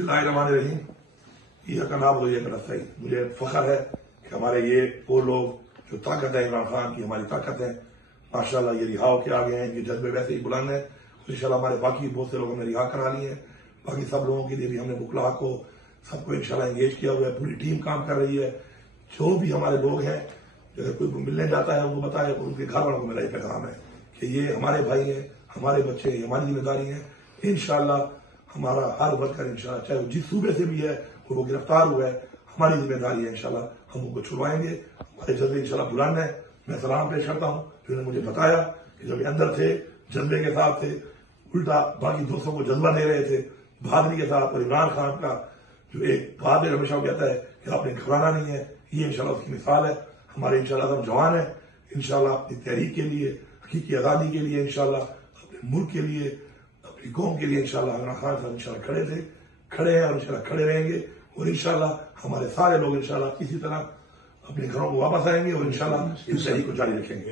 बिस्मिल्लाहिर्रहमानिर्रहीम। ये का नाम ये का सही। मुझे फख्र है कि हमारे ये वो लोग जो ताकत है, इमरान खान की हमारी ताकत है, माशाल्लाह ये रिहा होके आ गए हैं। ये जज्बे वैसे ही बुलंद है। इंशाल्लाह हमारे बाकी बहुत से लोगों ने रिहा करा लिए हैं। बाकी सब लोगों के लिए भी हमने बुकला को सबको इंशाल्लाह एंगेज किया हुआ है। पूरी टीम काम कर रही है। जो भी हमारे लोग हैं, अगर कोई मिलने जाता है उनको बताए, उनके घर वालों को मेरा ये पैगाम है कि ये हमारे भाई हैं, हमारे बच्चे हैं, हमारी जिम्मेदारी है। इंशाल्लाह हमारा हर वर्कर इंशाल्लाह चाहे वो जिस सूबे से भी है वो गिरफ्तार हुआ है, हमारी जिम्मेदारी है। इंशाल्लाह हम उनको छुड़वाएंगे। हमारे जज्बे इंशाल्लाह बुलंद है। मैं सलाम पेश करता हूँ जिन्होंने मुझे बताया कि जब अंदर थे जज्बे के साथ थे, उल्टा बाकी दोस्तों को जज्बा दे रहे थे बहादुरी के साथ। और इमरान खान का जो एक बहादुर हमेशा कहता है कि आपने घबराना नहीं है, ये इंशाल्लाह उसकी मिसाल है। हमारे इंशाल्लाह हम जवान है, इंशाल्लाह अपनी तहरीक के लिए, हकीकी आजादी के लिए, इंशाल्लाह अपने मुल्क के लिए, अपनी कौम के लिए इंशाल्लाह इमरान खान साहब इंशाल्लाह खड़े थे, खड़े हैं और इंशाल्लाह खड़े रहेंगे। और इंशाल्लाह हमारे सारे लोग इंशाल्लाह इसी तरह अपने घरों को वापस आएंगे और इंशाल्लाह इस सही को जारी रखेंगे।